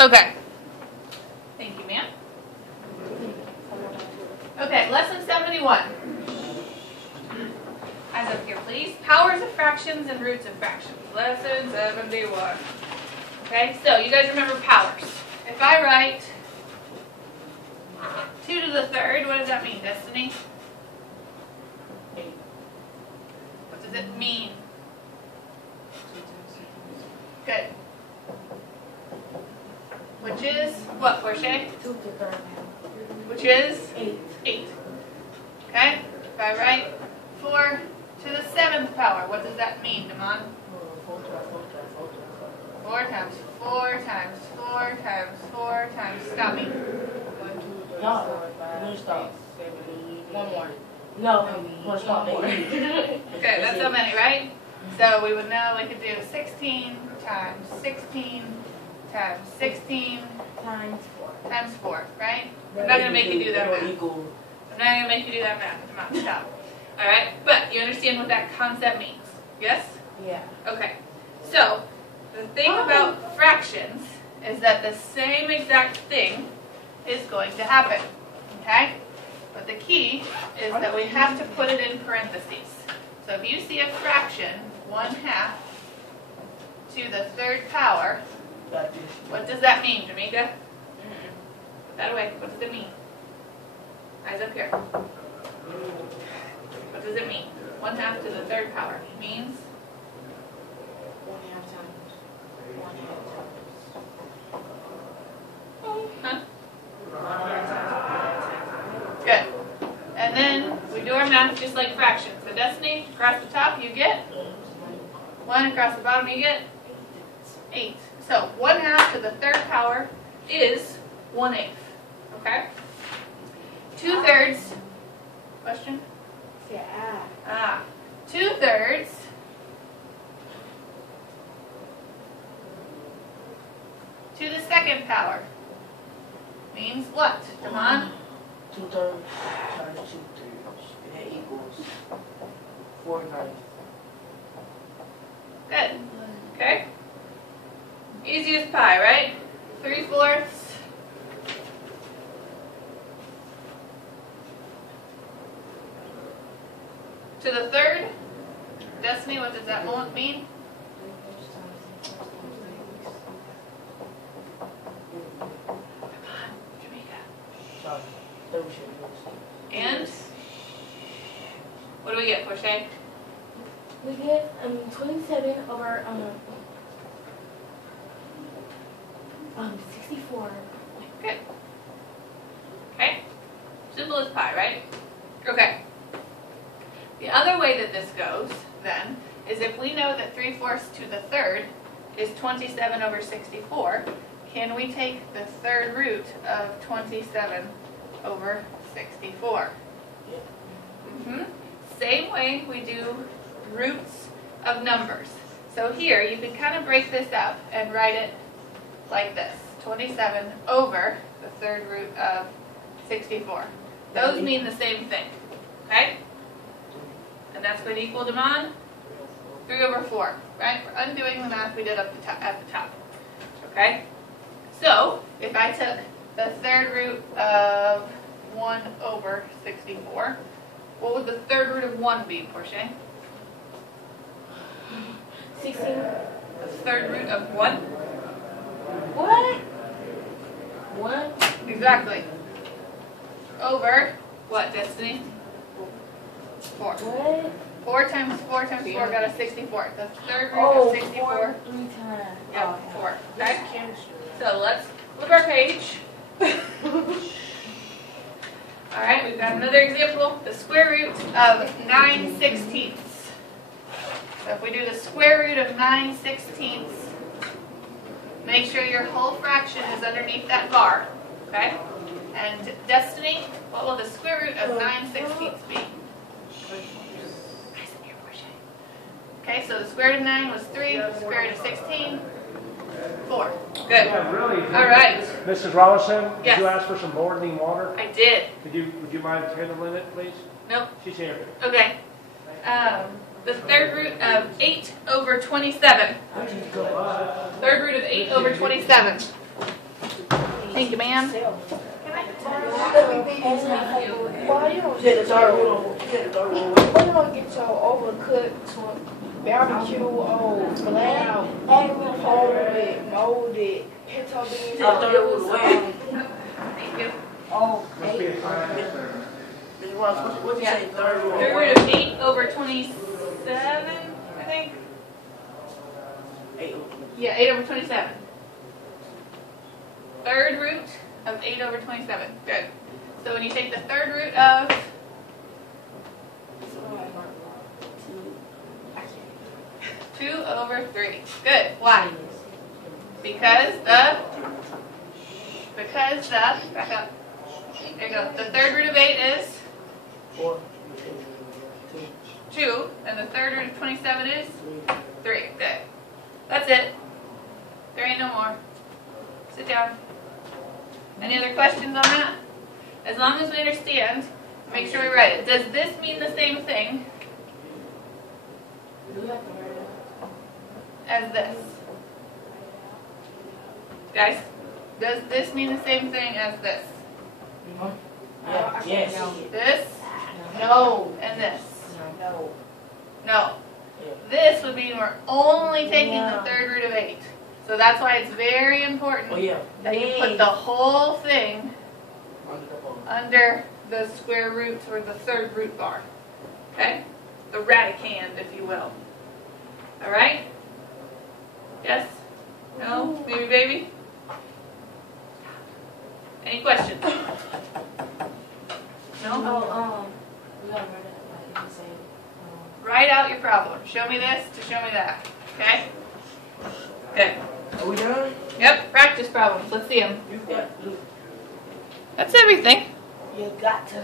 Okay. Thank you, ma'am. Okay, lesson 71. Eyes up here, please. Powers of fractions and roots of fractions. Lesson 71. Okay, so you guys remember powers. If I write 2 to the third, what does that mean, Destiny? What does it mean? Good. Which is what, Portia? 2 to the third. Which is? 8. 8. Okay? If I write 4 to the 7th power, what does that mean, Damon? 4 times 4 times 4 times 4 times. Stop me. No, stop. 1 more. No, stop more. Okay, that's so many, right? So we would know we could do 16 times 16 times 16 Times 4. times 4, right? I'm not going to make you do that math. I'm not going to make you do that math. Come on, stop. Alright, but you understand what that concept means, yes? Yeah. Okay, so the thing about fractions is that the same exact thing is going to happen, okay? But the key is that we have to put it in parentheses. So if you see a fraction, 1/2 to the third power, what does that mean, Jamaica? Put that away. What does it mean? Eyes up here. What does it mean? 1/2 to the third power means? 1/2 times. 1/2 times. Huh? Good. And then we do our math just like fractions. So Destiny, across the top you get 1, across the bottom you get 8. So 1/2 to the third power is 1/8. Okay? 2/3. Question? Yeah. 2/3 to the second power means what, Damon? 2/3 times 2/3. And that equals 4/9. Good. Okay? Easy as pie, right? 3/4 to the third. Destiny, what does that mean? Come on, Jamaica. And what do we get, Portia? We get 27 over 64. Good. Okay? Simple as pie, right? Okay. The other way that this goes, then, is if we know that 3/4 to the third is 27 over 64, can we take the third root of 27 over 64? Same way we do roots of numbers. So here, you can kind of break this up and write it like this. 27 over the third root of 64. Those mean the same thing, okay? And that's going to equal, Damon, 3/4, right? We're undoing the math we did up at the top, okay? So, if I took the third root of 1 over 64, what would the third root of 1 be, Portia? 16. The third root of 1? What? 1? Exactly. Over what, Destiny? 4. What? 4 times 4 times 4 got us 64. The third root of 64. 3 times. Yep, 4. Okay? So let's flip our page. Alright, we've got another example. The square root of 9/16. So if we do the square root of 9/16, make sure your whole fraction is underneath that bar. Okay? And Destiny, what will the square root of 9/16 be? Okay, so the square root of 9 was 3, the square root of 16, 4. Good. Yeah, really. All right. Mrs. Robinson, Yes. did you ask for some boiling water? I did. Would you mind handling it, please? Nope. She's here. Okay. The third root of 8 over 27. Third root of 8 over 27. Thank you, ma'am. Why you don't Get the get third your, rule. Get the third rule. why you don't get your overcooked barbecue old flat molded pinto beans? Third rule away. Thank you. Oh, Must be a fine. Ms. Ross, what you say? Third rule Third away. root of 8 over 27, I think. 8. Yeah, 8 over 27. Third root of 8 over 27. Good. So when you take the third root of 2 over 3. Good. Why? Because the, back up. There you go. The third root of 8 is 4. 2, and the third root of 27 is 3. Good. That's it. There ain't no more. Sit down. Any other questions on that? As long as we understand, make sure we write it. Does this mean the same thing as this? Guys, does this mean the same thing as this? Yeah. Yes. This no, and this? no. No. This would mean we're only taking the third root of 8. So that's why it's very important Oh yeah. that you put the whole thing Under the ball. under the square root or the third root bar. Okay? The radicand, if you will. Alright? Yes? No? Maybe baby? Any questions? No? Oh, We gotta write it like you say. Write out your problem. Show me this to show me that. Okay? Okay. Are we done? Yep, practice problems. Let's see them. You got. That's everything. You got to.